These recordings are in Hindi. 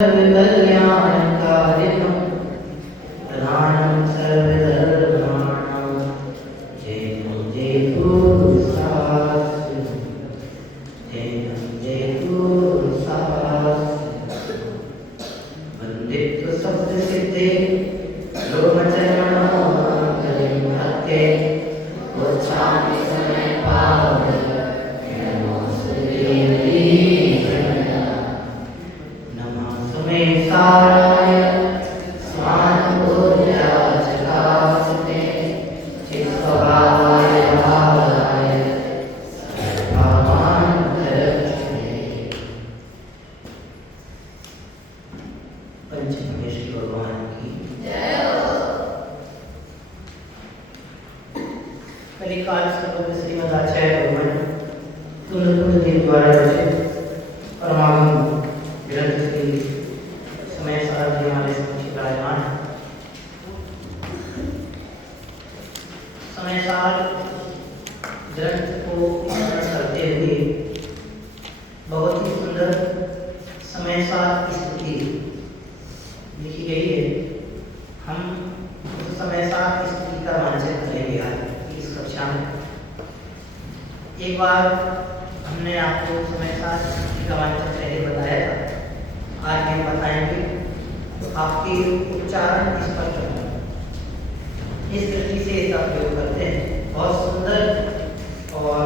सर्वकल्याणकारिणं प्रधानं सर्वधर्माणां जय गुरुशास्त्री जय गुरुशास्त्री वन्दित्व शब्दसिद्धे लोकचरणोत्तरे गच्छामि समयपावनं साराय स्वानुभूत्याचकास्ते चित्स्वभावाय भावाय सर्वान्तरक्षणे। पंचमहेश्वर भगवान की जय हो। कलिकाल संबंध श्रीमदाचार्य भगवान तुलसीदेव द्वारा रचित परमागम ग्रंथ की समय सारथी हमारे समक्ष विराजमान है। समय सार ग्रंथ को स्मरण करते हुए बहुत ही सुंदर समय सार की स्तुति लिखी गई है। हम उस समय सार की स्तुति का वांचन करेंगे आज इस कक्षा में। एक बार हमने आपको समय सार की स्तुति का वांचन पहले बताया था। आज हम बताएंगे तो आपके उच्चारण स्पष्ट होंगे। इस दृष्टि से इसका प्रयोग करते हैं। बहुत सुंदर और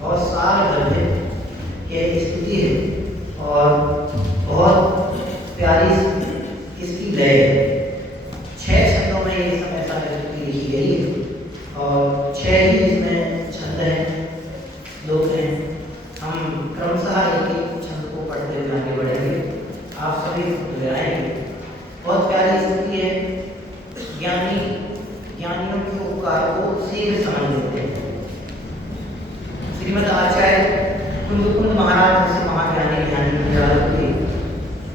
बहुत सार गद्य ये स्तुति है और बहुत प्यारी इसकी लय है। 6 छंदों में ये समय सार स्तुति लिखी गई है और 6 ही इसमें छंद हैं, लोग हैं। हम क्रमशः एक छंद को पढ़ते हुए आगे बढ़ेंगे। आप सभी आएंगे। बहुत प्यारी स्तुति है। ज्ञानियों के उपकार को शीघ्र समझ लेते हैं। श्रीमद आचार्य कुंद महाराज जैसे महाज्ञानी ज्ञानी थे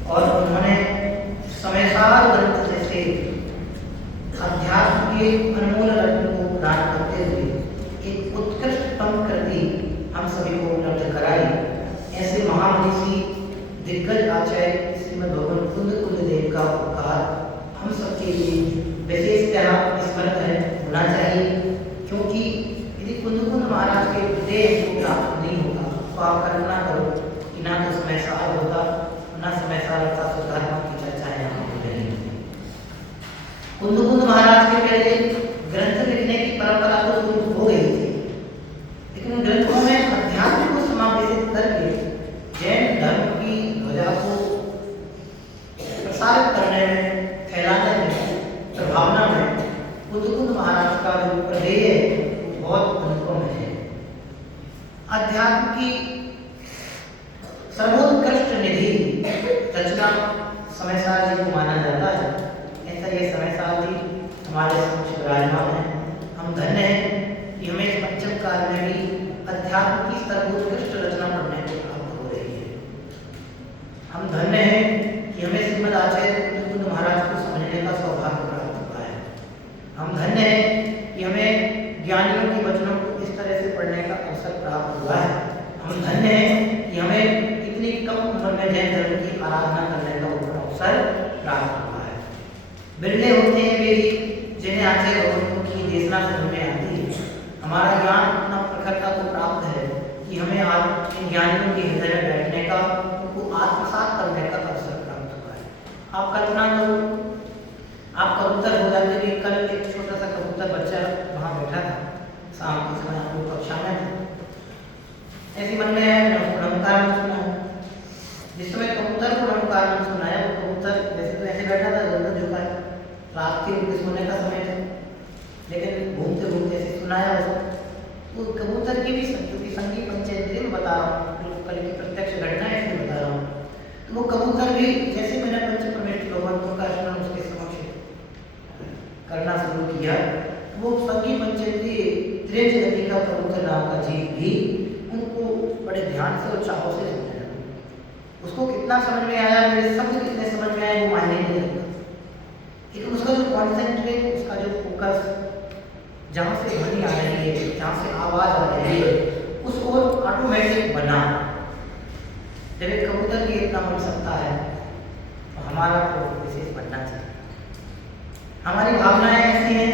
और उन्होंने समय सार ग्रंथ जैसे अध्यात्म के अनमोल रत्न को प्रदान करते हुए एक उत्कृष्टतम कृति हम सभी को उपलब्ध कराई। ऐसे महामनीषी दिग्गज आचार्य श्रीमद् भगवान कुंददेव का उपकार हम सबके लिए विशेषतः स्मरण होना चाहिए, क्योंकि यदि कुंद महाराज के उपदेश को प्राप्त नहीं होता तो आप कल्पना करो कि ना तो समय सार होता, ना समय सार अर्थात धर्म की चर्चा यहाँ हो रही है। कुंद महाराज के पहले ग्रंथ लिखने की परंपरा तो शुरू हो गई थी, लेकिन ग्रंथों में अध्यात्म को समावेशित करके जैन धर्म की ध्वजा को प्रसारित करने में, फैलाने में, प्रभावना में कुंद महाराज का जो प्रदेय है वो बहुत अनुपम है। अध्यात्म की सर्वोत्कृष्ट निधि रचना समय सार जी को माना जाता है। ऐसा ये समय सार जी हमारे समक्ष विराजमान है। हम धन्य हैं कि हमें इस पंचम काल में भी अध्यात्म की सर्वोत्कृष्ट रचना पढ़ने को प्राप्त हो रही है। हम धन्य हैं कि हमें श्रीमद आचार्य कुंद महाराज को समझने का सौभाग्य प्राप्त हुआ है। हम धन्य हैं कि हमें ज्ञानियों के वचनों को इस तरह से पढ़ने का अवसर प्राप्त हुआ है। हम धन्य हैं कि हमें इतनी कम उम्र में जैन धर्म की आराधना करने का अवसर प्राप्त हुआ है। बिरले होते हैं वे जिन्हें आचार्य भगवान की देशना समझ में आती है। हमारा ज्ञान इतना प्रखरता को प्राप्त है कि हमें आज इन ज्ञानियों के हृदय में बैठने का, उनको आत्मसात करने का अवसर प्राप्त हुआ है। आप कल्पना करो, आप कबूतर हो जाते कि कल एक छोटा सा कबूतर बच्चा वहाँ बैठा था, शाम के समय हम लोग कक्षा में थे, ऐसी मन में नमस्कार सुना। जिस समय कबूतर को नमस्कार सुनाया, वो कबूतर वैसे तो ऐसे बैठा था, गर्दन झुका है, रात के उनके सोने का समय था, लेकिन घूमते घूमते ऐसे सुनाया उसको। तो कबूतर की भी संगीत पंचेंद्रिय में बता रहा हूँ, कल की प्रत्यक्ष घटना है इसलिए बता रहा हूँ। तो वो कबूतर भी जैसे मैंने पंच परमेश्वर भगवंतों का स्मरण उसके समक्ष करना शुरू किया, वो संगीत पंचेंद्रिय त्रिज नदी का कबूतर नाम का जीव भी उनको बड़े ध्यान से और चाव से सुनने लगा। उसको कितना समझ में आया, मेरे शब्द कितने समझ में आए वो मायने नहीं रखता, लेकिन उसका जो कॉन्सेंट्रेट, उसका जो फोकस, जहाँ से ध्वनि आ रही है, जहाँ से आवाज आ रही है, उस ओर ऑटोमेटिक बना। जब एक कबूतर भी इतना बन सकता है हमारा तो विशेष बनना चाहिए। हमारी भावनाएं ऐसी हैं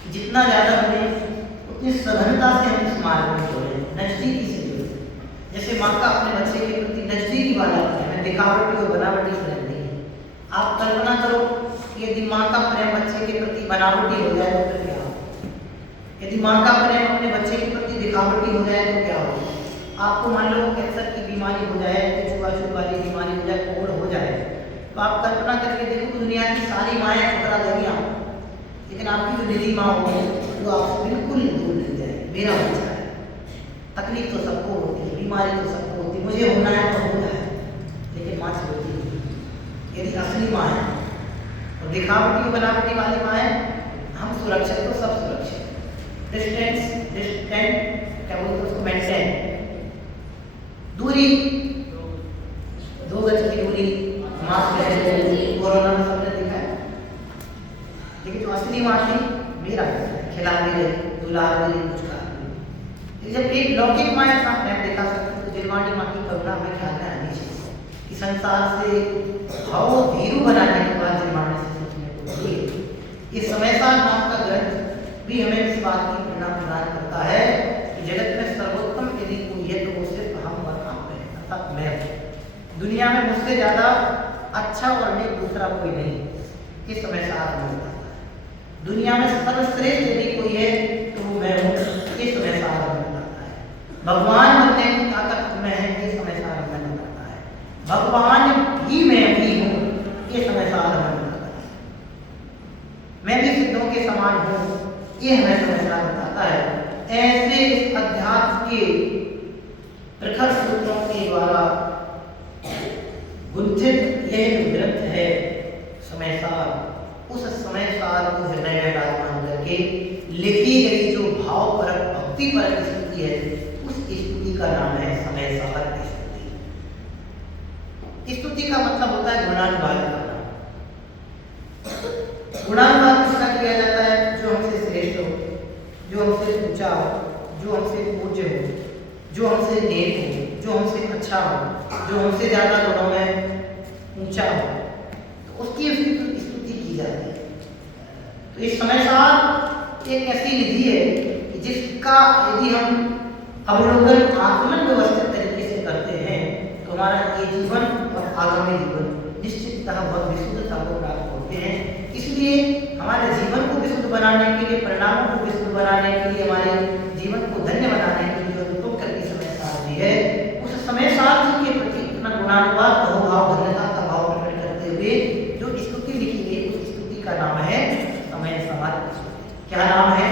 कि जितना ज़्यादा हमें उतनी सघनता से हम इस मार्ग में जुड़े, नजदीकी से जुड़े। जैसे माँ का अपने बच्चे के प्रति नजदीकी वाला प्रेम है, दिखावटी और बनावटी प्रेम नहीं है। आप कल्पना करो कि यदि माँ का प्रेम बच्चे के प्रति बनावटी हो जाए तो फिर क्या हो? यदि माँ का प्रेम अपने बच्चे के प्रति दिखावटी हो जाए तो क्या हो? आपको मान लो कैंसर की बीमारी हो जाए, छुआछूत वाली बीमारी हो जाए, कोविड हो जाए, तो आप कल्पना करके देखो दुनिया की सारी माएँ ठुकरा देंगी आप, लेकिन आपकी जो निजी माँ होगी वो आपसे बिल्कुल दूर नहीं जाएगी। मेरा बच्चा है, तकलीफ तो सबको होती है, बीमारी तो सबको होती है, मुझे होना है तो होना है, लेकिन माँ छोड़ती नहीं। यदि असली माँ है और दिखावटी और बनावटी वाली माँ है, हम सुरक्षित तो सब सुरक्षित। डिस्टेंट क्या बोलते उसको, मेंटेन दूरी, 2 गज की दूरी, मास्क पहने, कोरोना में सबने देखा है। लेकिन जो असली माँ थी मेरा खिला भी रही, दुला भी रही, कुछ कहा भी। जब एक लौकिक माँ ऐसा प्रेम दिखा सकती तो दिलवानी माँ की करुणा हमें ख्याल में आनी चाहिए कि संसार से भाव भीरू बनाने के बाद दिलवाने से सोचने को चाहिए। इस समयसार नाम का ग्रंथ भी हमें इस बात की प्रेरणा प्रदान करता है कि जगत में सर्वोत्तम यदि कोई है तो वो सिर्फ हम और आप हैं, अर्थात मैं हूँ। दुनिया में मुझसे ज़्यादा अच्छा और नेक दूसरा कोई नहीं। इस समयसार में दुनिया में सर्वश्रेष्ठ यदि कोई है तो वो मैं हूँ। इस समयसार में बताता है। भगवान बनने की ताकत में है, ये समयसार में बताता है। भगवान ही मैं भी हूँ, ये समयसार में बताता है। मैं भी सिद्धों के समान हूँ, ये हमें समझदार बताता है। ऐसे इस अध्यात्म के प्रखर सूत्रों के द्वारा गुंथित यह जो ग्रंथ है समयसार, उस समयसार को हृदय में विराजमान करके लिखी गई जो भाव परक भक्ति परक स्तुति है, उस स्तुति का नाम है समयसार स्तुति। स्तुति का मतलब होता है गुणानुवाद करना। गुणानुवाद किसका किया जाता है? जो हमसे श्रेष्ठ हो, जो हमसे ऊंचा हो, जो हमसे पूज्य हो, जो हमसे नेक हो, जो हमसे अच्छा हो, जो हमसे ज्यादा गुणों में ऊंचा हो, तो उसकी स्तुति की जाती है। तो इस समयसार एक ऐसी निधि है कि जिसका यदि हम अवलोकन आत्मन व्यवस्थित तरीके से करते हैं तो हमारा ये जीवन और आगामी जीवन निश्चिततः बहुत विशुद्धता को प्राप्त होते हैं। इसलिए हमारे जीवन को विशुद्ध बनाने के लिए, परिणामों को विशुद्ध बनाने के लिए, हमारे जीवन को धन्य बनाने के लिए जो तुम करके समयसार जी है, उस समयसार जी के प्रति अपना गुणानुवाद भाव धन्यता का भाव प्रकट करते हुए जो स्तुति लिखी गई, उस स्तुति का नाम है समयसार। क्या नाम है?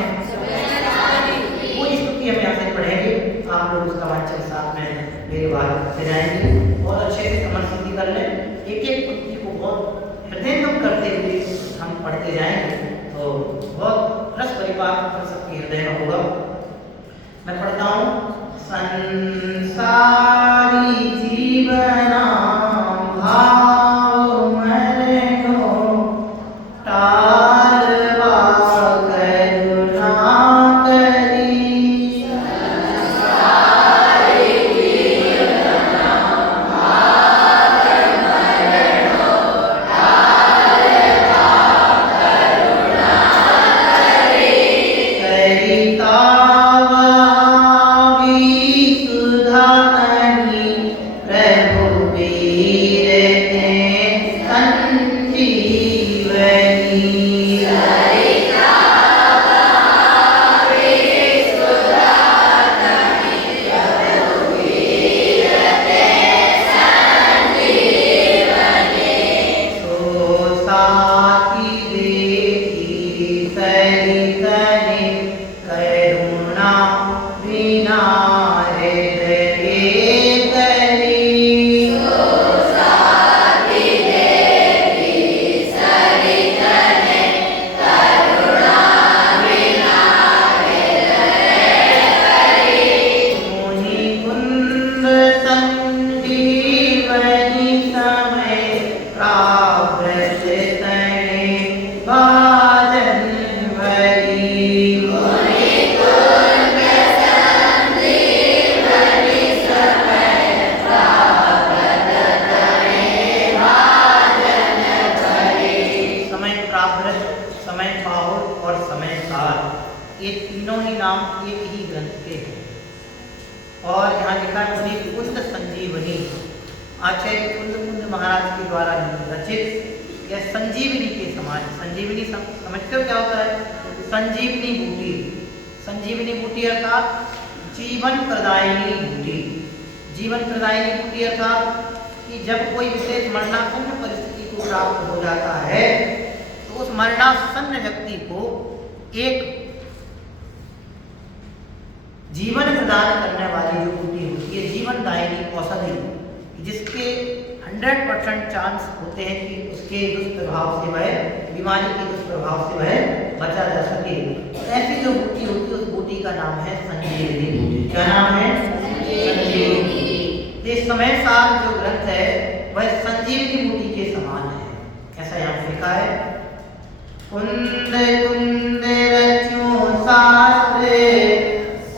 वो स्तुति हम यहाँ से पढ़ेंगे। आप लोग उसका वाचन साथ में मेरे बाद करते जाएंगे और अच्छे से समझ कर लें। एक एक पंक्ति को बहुत हृदयंगम करते हुए हम पढ़ते जाएंगे तो बहुत रस परिपाक कर सबके हृदय में होगा। मैं पढ़ता हूँ। संसारी जीवना भाव मरनो टालवा करुणा करी। लिखा है मुनि कुंद संजीवनी। आचार्य कुंद महाराज के द्वारा रचित यह संजीवनी के समान। संजीवनी समझते हो क्या होता है? संजीवनी बूटी। संजीवनी बूटी अर्थात जीवन प्रदायिनी बूटी। जीवन प्रदायिनी बूटी अर्थात कि जब कोई विशेष मरणासन्न परिस्थिति को प्राप्त हो जाता है तो उस मरणासन्न व्यक्ति को एक जीवन प्रदान करने वाली जो बूटी होती है, जीवनदायिनी औषधि, जिसके 100% चांस होते हैं कि उसके दुष्प्रभाव से वह, बीमारी के दुष्प्रभाव से वह बचा जा सके। ऐसी जो बूटी होती है उस बूटी का नाम है संजीवनी बूटी। क्या नाम है? संजीवनी। इस समय सार जो ग्रंथ है वह संजीवनी बूटी के समान है, ऐसा यहाँ लिखा है। कुंद कुंद रचो शास्त्रे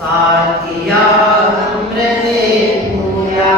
साथिया अमृते पूया।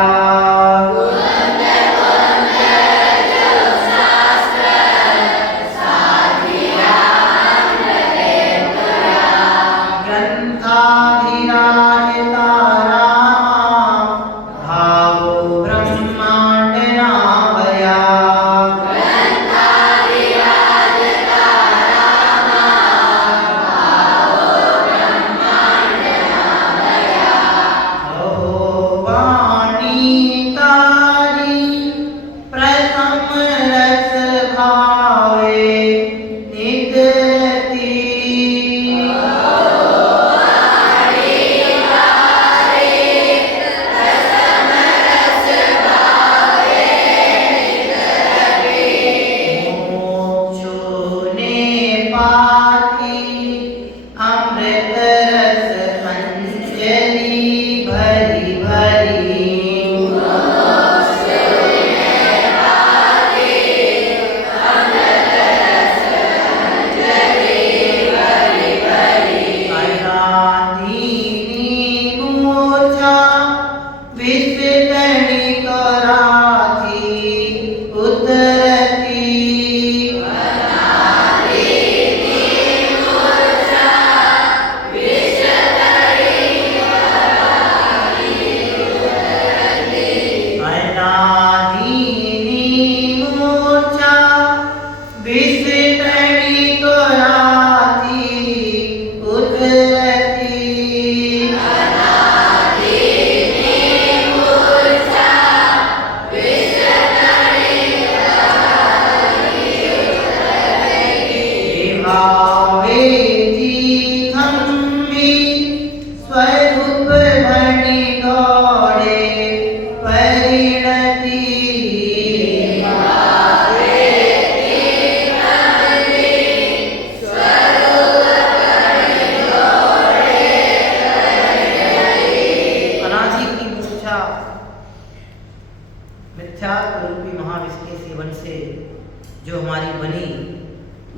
जो हमारी बनी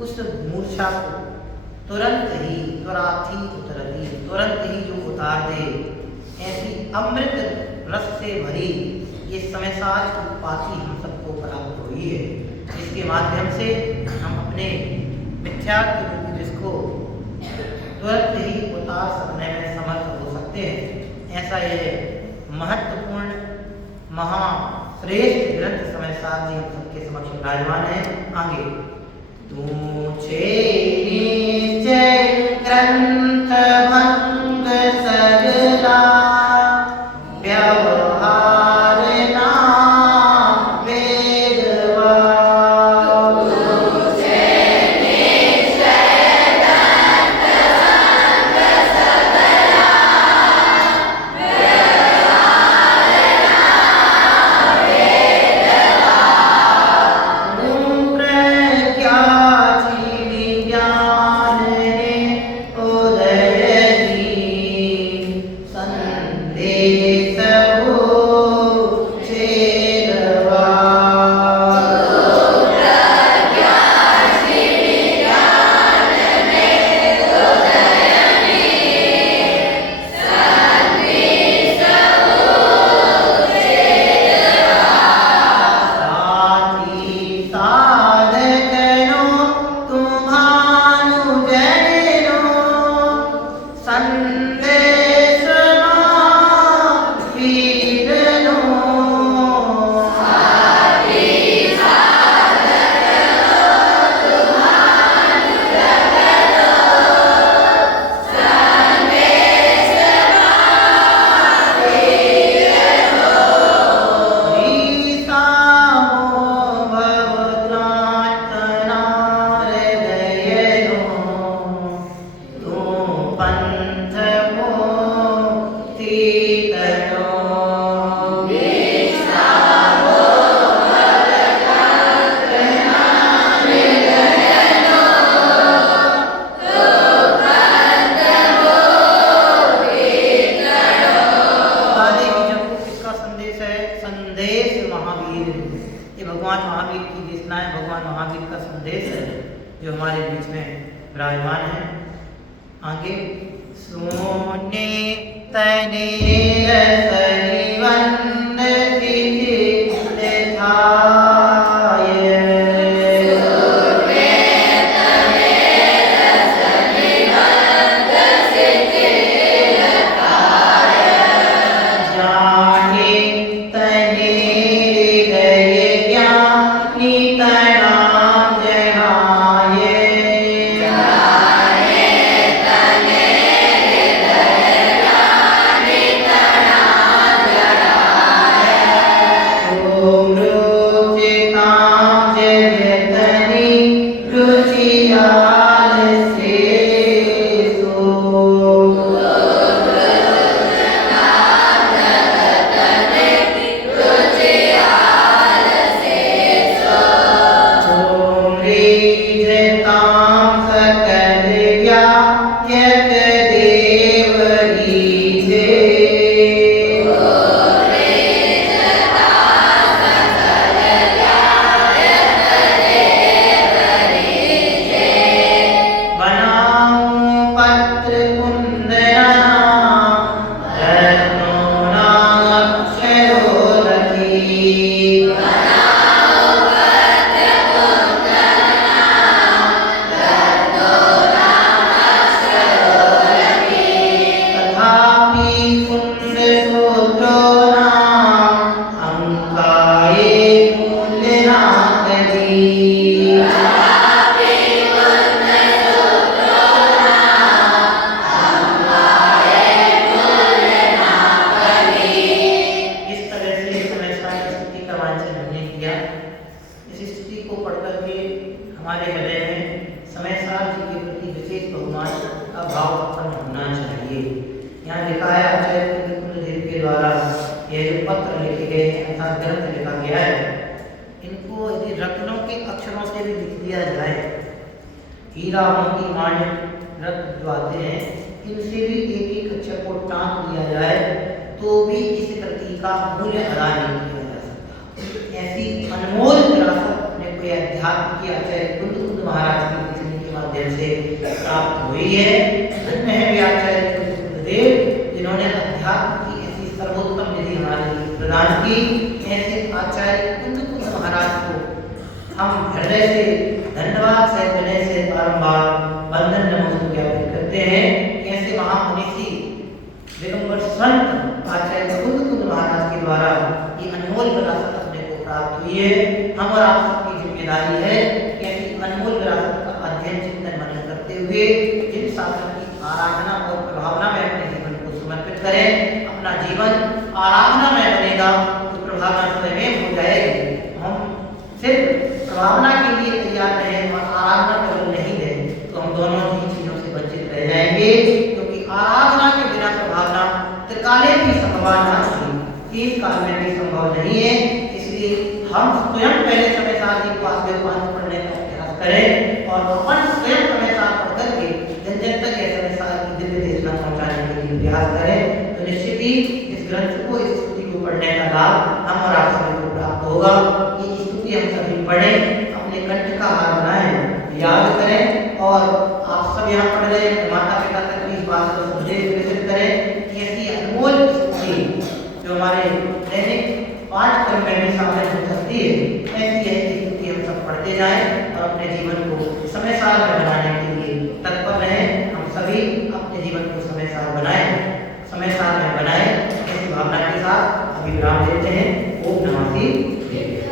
उस मूर्छा को तुरंत ही जो उतार दे, ऐसी अमृत रस से भरी ये समय साज की उपाधि हम सबको प्राप्त हुई है, जिसके माध्यम से हम अपने मिथ्यात्व रूपी जिसको तुरंत ही उतार सकने में समर्थ हो सकते हैं। ऐसा यह महत्वपूर्ण महाश्रेष्ठ ग्रंथ समय साज जी हम सबके समक्ष विराजमान है। आगे तूछे निश्चय ग्रंथ भंग सजला व्यवहार ना वेदवा। तूछे निश्चय ग्रंथ भंग सजला व्यवहार ना वेदवा। तुम प्रज्ञा ज्ञान ने उदय की देशनाएं, भगवान महावीर का संदेश है जो हमारे बीच में विराजमान है। आगे सोने तने रसनी वंदती हमारे हृदय में समय साल जी के प्रति विशेष बहुमान का भाव उत्पन्न होना चाहिए। यहाँ लिखा है आचार्य कुंदकुंद के द्वारा ये जो पत्र लिखे गए हैं अर्थात ग्रंथ लिखा गया है, इनको यदि रत्नों के अक्षरों से भी लिख दिया जाए, हीरा मोती माणिक रत्न जो आते हैं इनसे भी एक एक अक्षर को टाँक दिया जाए तो भी इस कृति का मूल्य अदा नहीं किया जा सकता। ऐसी अनमोल विरासत अध्यात्म की आचार्य कुंदकुंद महाराज की लिखनी के माध्यम से प्राप्त हुई है। धन्य है वे आचार्य कुंदकुंद देव जिन्होंने अध्यात्म की ऐसी सर्वोत्तम निधि हमारे लिए प्रदान की। ऐसे आचार्य कुंदकुंद महाराज को हम हृदय से धन्यवाद से विनय से बारंबार वंदन नमस्कार ज्ञापित करते हैं। ऐसे महामुनीषी दिगंबर संत आचार्य कुंदकुंद महाराज के द्वारा ये अनमोल विरासत अपने को प्राप्त हुई है। हम और आप सबकी जिम्मेदारी है कि ऐसी अनमोल विरासत का अध्ययन चिंतन मनन करते हुए जिन शासन की आराधना और प्रभावना में अपने जीवन को समर्पित करें। अपना जीवन आराधना में बनेगा तो प्रभावना स्वयं हो जाएगी। हम सिर्फ प्रभावना के लिए तैयार रहें और आराधना केवल नहीं दें तो हम दोनों ही चीजों से वंचित रह जाएंगे, क्योंकि आराधना के बिना प्रभावना त्रिकाले भी संभव नहीं, तीन काल में भी संभव नहीं है। इसलिए हम स्वयं पहले समय साल जी को आगे पढ़ने का प्रयास करें और अपन स्वयं समय साल पढ़ करके जन जन तक यह समय साल की दिव्य देशना पहुंचाने के लिए प्रयास करें तो निश्चित ही इस ग्रंथ को, इस स्तुति को पढ़ने का लाभ हम और आप सभी को प्राप्त होगा। ये स्तुति हम सभी पढ़ें, अपने कंठ का हार बनाएं, याद करें और आप सब यहाँ पढ़ रहे माता पिता तक भी इस बात को संदेश प्रेषित करें कि ऐसी अनमोल स्तुति जो हमारे दैनिक पाठ्यक्रम में भी शामिल हो सकती है, ऐसी स्तुति हम सब पढ़ते जाएं और अपने जीवन को समय साल में बनाने के लिए तत्पर रहें। हम सभी अपने जीवन को समय साल में बनाएं। ऐसी भावना के साथ अभी विराम देते हैं। ओम नमः शिवाय।